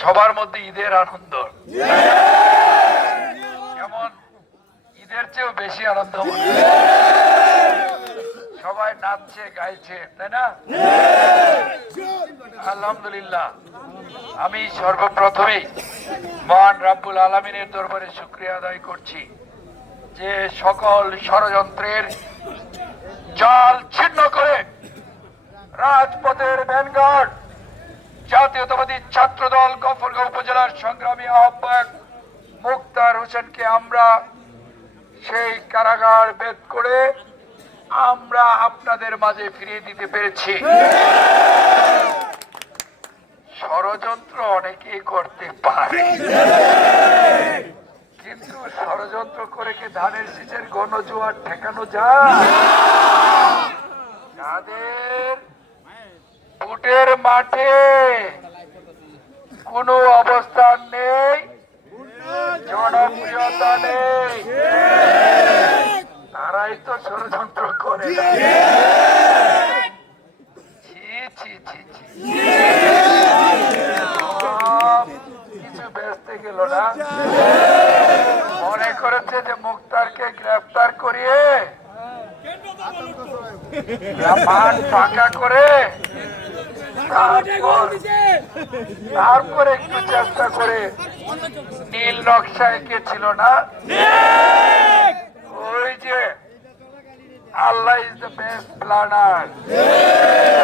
সবার মধ্যে ঈদের আনন্দ, যেমন ঈদের চেয়েও বেশি আনন্দ মনে হয়। সবাই নাচছে গাইছে, তাই না? আলহামদুলিল্লাহ। আমি সর্বপ্রথমেই মহান রাব্বুল আলামিনের দরবারে শুকরিয়া আদায় করছি যে সকল ষড়যন্ত্রের জাল ছিন্ন করে রাজপথের ভ্যানগার্ড জাতীয়তাবাদী ছাত্রদল গফরগাঁও উপজেলার সংগ্রামী আহ্বায়ক মুক্তার হোসেনকে আমরা সেই কারাগার ভেদ করে আমরা আপনাদের মাঝে ফিরিয়ে দিতে পেরেছি। ষড়যন্ত্র অনেকেই করতে পারে, কিন্তু ষড়যন্ত্র করে কি ধানের শীষের গণজোয়ার ঠেকানো যায়? যাদের ভোটের মাঠে কোনো অবস্থান নেই, জনপ্রিয়তা নেই, তারাই তো ষড়যন্ত্র করে। কিছু বেচতে গেল না, মনে করেছে যে মুক্তারকে গ্রেফতার করিয়ে মাঠ ফাঁকা করে তারপর একটু চেষ্টা করে নীল নকশা এঁকেছিল না, ওই যে আল্লাহ ইজ দ্য বেস্ট প্ল্যানার,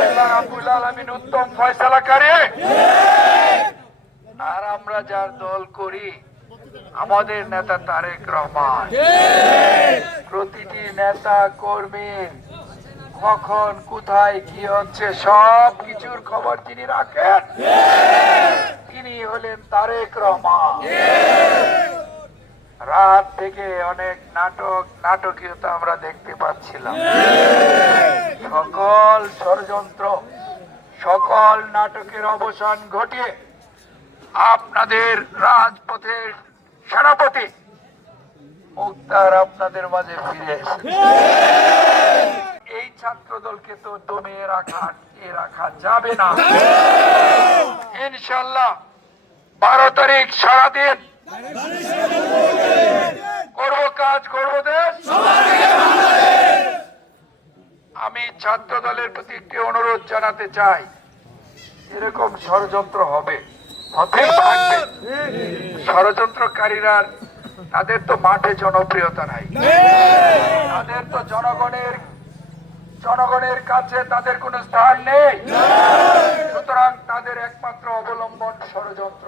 আল্লাহ রাব্বুল আলামিন উত্তম ফয়সালাকারী। আর আমরা যার দল করি আমাদের নেতা তারেক রহমান, প্রতিটি নেতা কর্মী কখন কোথায় কি হচ্ছে সব কিছুর খবর তিনি রাখেন, তিনি হলেন তারেক রহমান। রাত থেকে অনেক নাটকীয়তা আমরা দেখতে পাচ্ছিলাম। সকল ষড়যন্ত্র, সকল নাটকের অবসান ঘটিয়ে আপনাদের রাজপথের সেনাপতি মুক্তার আপনাদের মাঝে ফিরে এসেছে। এই ছাত্র দলকে তো দমিয়ে রাখা যাবে না। ইনশাল্লাহ 12 তারিখ সারাদিন করব কাজ, করব দেশ। আমি ছাত্র দলের প্রতি একটি অনুরোধ জানাতে চাই, এরকম ষড়যন্ত্র হবে, হতে থাকবে। ষড়যন্ত্রকারীরা তাদের তো মাঠে জনপ্রিয়তা নাই, তাদের তো জনগণের কাছে তাদের কোনো স্থান নেই, সুতরাং তাদের একমাত্র অবলম্বন ষড়যন্ত্র।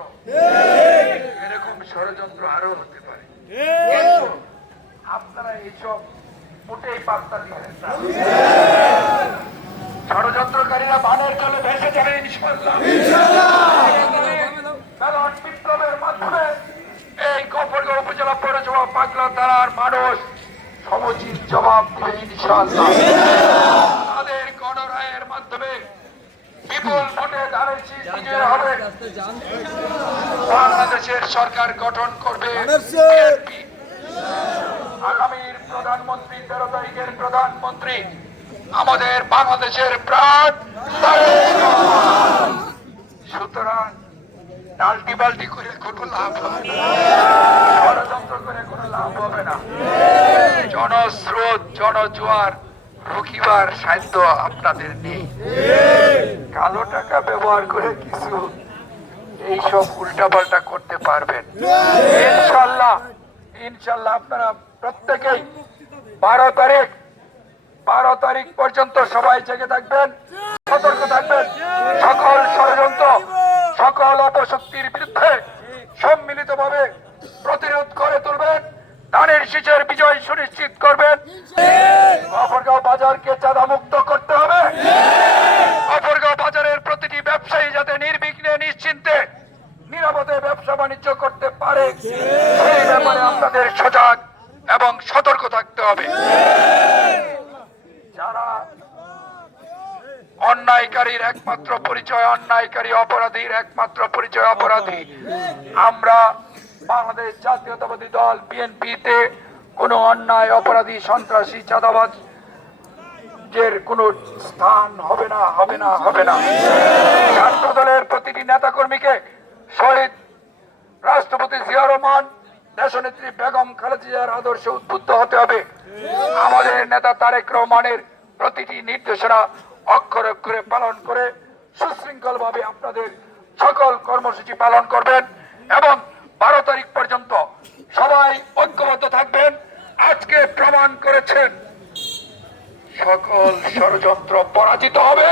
এরকম ষড়যন্ত্র আরো হতে পারে, কিন্তু আপনারা এইসব মোটেই পাত্তা দিবেন না। ষড়যন্ত্রকারীরা বানের জলে ভেসে যাবে ইনশাআল্লাহ। বিপ্লবের মাধ্যমে এই গফরগাঁও উপজেলা পৌরসভা পাগলা থানার মানুষ সমুচিত জবাব দিবে ইনশাআল্লাহ। তাদের গণরায়ের মাধ্যমে বিপুল ভোটে ধানের শীষ বিজয় হবে। বাংলাদেশের সরকার গঠন করবে বিএনপি। আগামীর প্রধানমন্ত্রী 13 তারিখের প্রধানমন্ত্রী আমাদের বাংলাদেশের প্রাণ। সুতরাং ডাল্টি বাল্টি করে কোনো লাভ হবে না, ষড়যন্ত্র করে কোনো লাভ হবে না। জনস্রোত, জনজোয়ার রুখিবার সাধ্য আপনাদের নেই। কালো টাকা ব্যবহার করে কিছু এইসব উল্টাপাল্টা করতে পারবেন ইনশাল্লাহ। আপনারা প্রত্যেকেই 12 তারিখ পর্যন্ত সবাই জেগে থাকবেন, সতর্ক থাকবেন। সকল ষড়যন্ত্র, সকল অপশক্তির বিরুদ্ধে সম্মিলিতভাবে প্রতিরোধ করে তুলবেন, ধানের শীষের বিজয় সুনিশ্চিত করবেন। গফরগাঁও বাজারকে চাঁদা মুক্ত করতে হবে। গফরগাঁও বাজারের প্রতিটি ব্যবসায়ী যাতে নির্বিঘ্নে নিশ্চিন্তে নিরাপদে ব্যবসা বাণিজ্য করতে পারে, সেই ব্যাপারে আপনাদের সজাগ এবং সতর্ক থাকতে হবে। যারা অন্যায়কারীর একমাত্র পরিচয় অন্যায়কারী, অপরাধীর একমাত্র পরিচয় অপরাধী। আমরা বাংলাদেশ জাতীয়তাবাদী দল বিএনপিতে কোনো অন্যায়, অপরাধী, সন্ত্রাসী, চাঁদাবাজ কোনো স্থান হবে না। ছাত্র দলের প্রতিটি নেতা কর্মীকে শহীদ রাষ্ট্রপতি জিয়া রহমান, দেশনেত্রী বেগম খালেদা জিয়ার আদর্শে উদ্বুদ্ধ হতে হবে। আমাদের নেতা তারেক রহমানের প্রতিটি নির্দেশনা অক্ষরে অক্ষরে পালন করে সুশৃঙ্খল ভাবে আপনাদের সকল কর্মসূচি পালন করবেন এবং 12 তারিখ পর্যন্ত সবাই ঐক্যবদ্ধ থাকবেন। আজকে প্রমাণ করেছেন সকল ষড়যন্ত্র পরাজিত হবে।